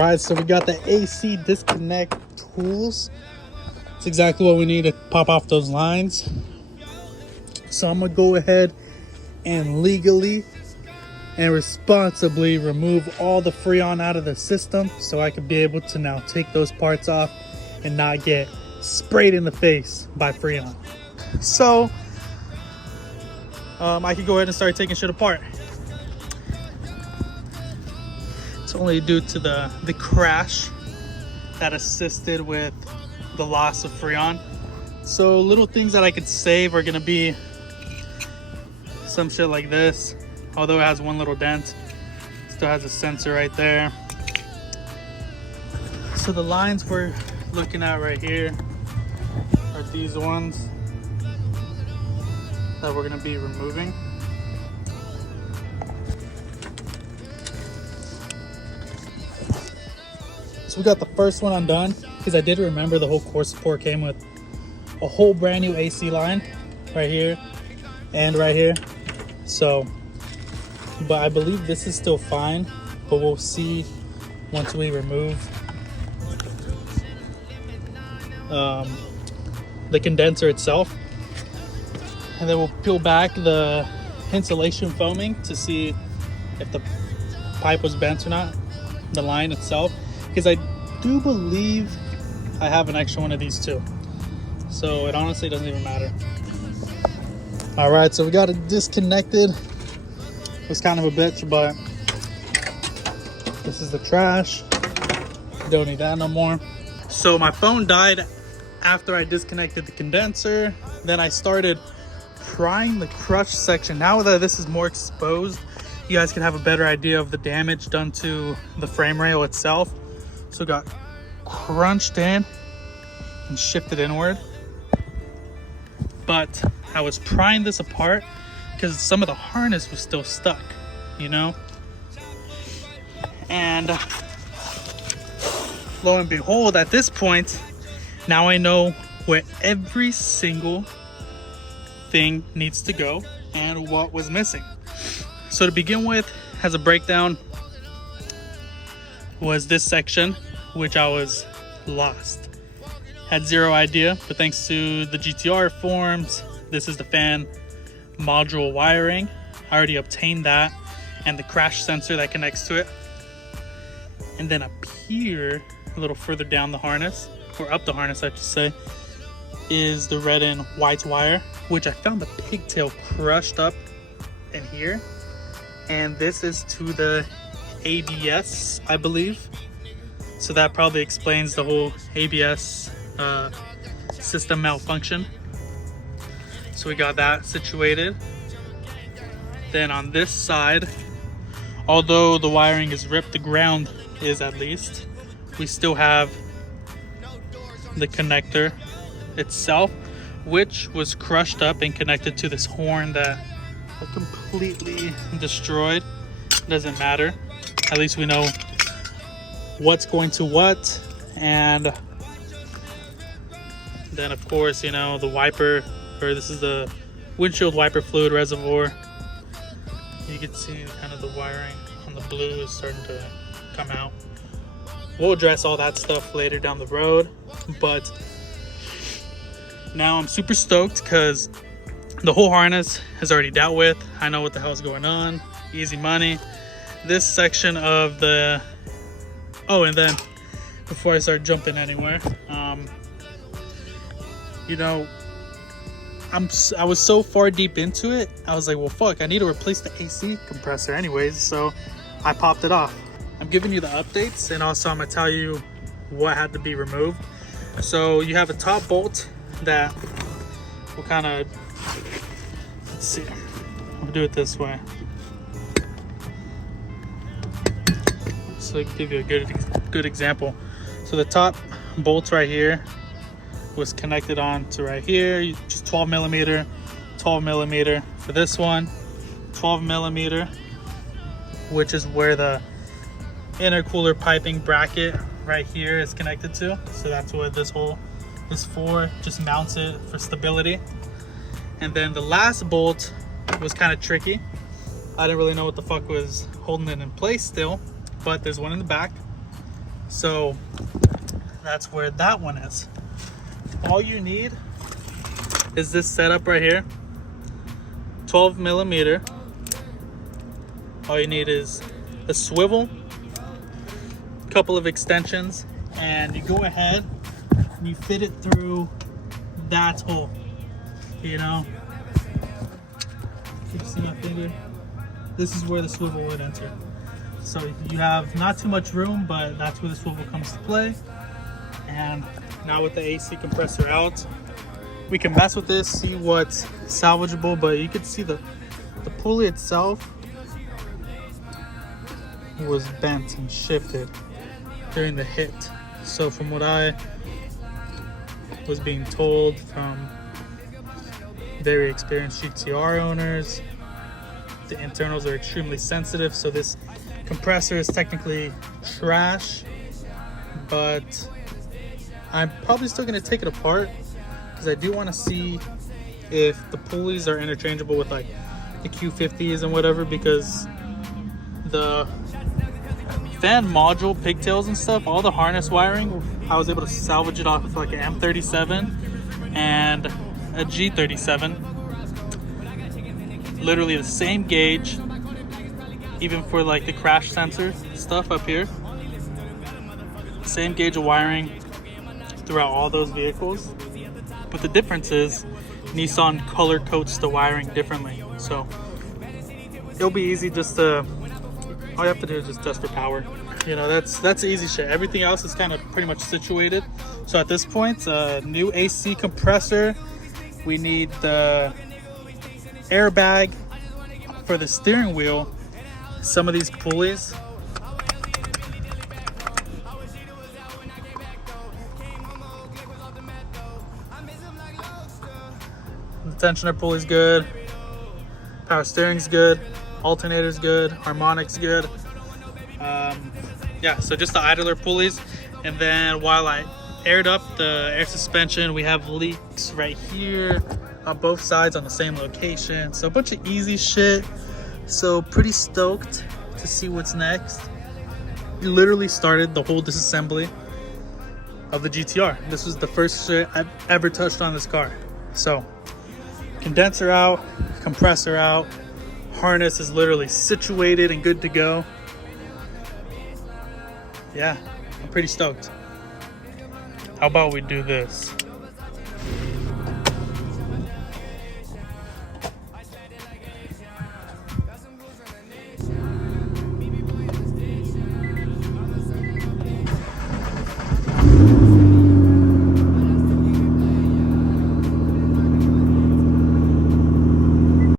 right, so we got the AC disconnect tools. It's exactly what we need to pop off those lines. So I'm gonna go ahead and legally and responsibly remove all the Freon out of the system so I could be able to now take those parts off and not get sprayed in the face by Freon. So I could go ahead and start taking shit apart. It's only due to the crash that assisted with the loss of Freon. So little things that I could save are gonna be some shit like this. Although it has one little dent, still has a sensor right there. So the lines we're looking at right here are these ones that we're gonna be removing. So we got the first one undone, because I did remember the whole core support came with a whole brand new AC line right here and right here. So, but I believe this is still fine, but we'll see once we remove the condenser itself. And then we'll peel back the insulation foaming to see if the pipe was bent or not, the line itself. Because I do believe I have an extra one of these too. So it honestly doesn't even matter. All right, so we got it disconnected. It was kind of a bitch, but this is the trash. Don't need that no more. So my phone died after I disconnected the condenser. Then I started prying the crush section. Now that this is more exposed, you guys can have a better idea of the damage done to the frame rail itself. So it got crunched in and shifted inward. But I was prying this apart because some of the harness was still stuck, you know? And lo and behold, at this point, now I know where every single thing needs to go and what was missing. So to begin with, as a breakdown, was this section, which I was lost. Had zero idea, but thanks to the GTR forms, this is the fan module wiring. I already obtained that and the crash sensor that connects to it. And then up here, a little further down the harness, or up the harness I should say, is the red and white wire, which I found the pigtail crushed up in here. And this is to the ABS, I believe. So that probably explains the whole ABS system malfunction. So we got that situated. Then on this side, although the wiring is ripped, the ground is at least, we still have the connector itself, which was crushed up and connected to this horn that I completely destroyed. Doesn't matter. At least we know what's going to what. And then of course, you know, the wiper, or this is the windshield wiper fluid reservoir. You can see kind of the wiring on the blue is starting to come out. We'll address all that stuff later down the road, but now I'm super stoked because the whole harness is already dealt with. I know what the hell's going on. Easy money. This section of the, oh, and then before I start jumping anywhere, you know, I was so far deep into it, I was like, well, fuck, I need to replace the AC compressor anyways, so I popped it off. I'm giving you the updates, and also I'm gonna tell you what had to be removed. So you have a top bolt that will kind of, let's see, I'll do it this way. So to give you a good example. So the top bolt right here was connected on to right here, just 12 millimeter for this one, 12 millimeter, which is where the intercooler piping bracket right here is connected to. So that's what this hole is for, just mounts it for stability. And then the last bolt was kind of tricky. I didn't really know what the fuck was holding it in place still, but there's one in the back So that's where that one is. All you need is this setup right here, 12 millimeter. All you need is a swivel, a couple of extensions, and you go ahead and you fit it through that hole, you know. You see my finger? This is where the swivel would enter. So you have not too much room, but that's where the swivel comes to play. And now with the AC compressor out, we can mess with this, see what's salvageable, but you can see the pulley itself was bent and shifted during the hit. So from what I was being told from very experienced GTR owners, the internals are extremely sensitive, so this compressor is technically trash, but I'm probably still going to take it apart because I do want to see if the pulleys are interchangeable with like the Q50s and whatever, because the fan module pigtails and stuff, all the harness wiring, I was able to salvage it off of like an M37 and a G37. Literally the same gauge, even for like the crash sensor stuff up here. Same gauge of wiring throughout all those vehicles. But the difference is Nissan color coats the wiring differently. So it'll be easy just to, all you have to do is just test for power. You know, that's easy shit. Everything else is kind of pretty much situated. So at this point, new AC compressor. We need the airbag for the steering wheel. Some of these pulleys. The tensioner pulley's good. Power steering's good. Alternator's good. Harmonic's good. Yeah, so just the idler pulleys. And then while I aired up the air suspension, we have leaks right here on both sides on the same location. So a bunch of easy shit. So pretty stoked to see what's next. We literally started the whole disassembly of the GTR. This was the first shit I've ever touched on this car. So condenser out, compressor out, harness is literally situated and good to go. Yeah, I'm pretty stoked. How about we do this?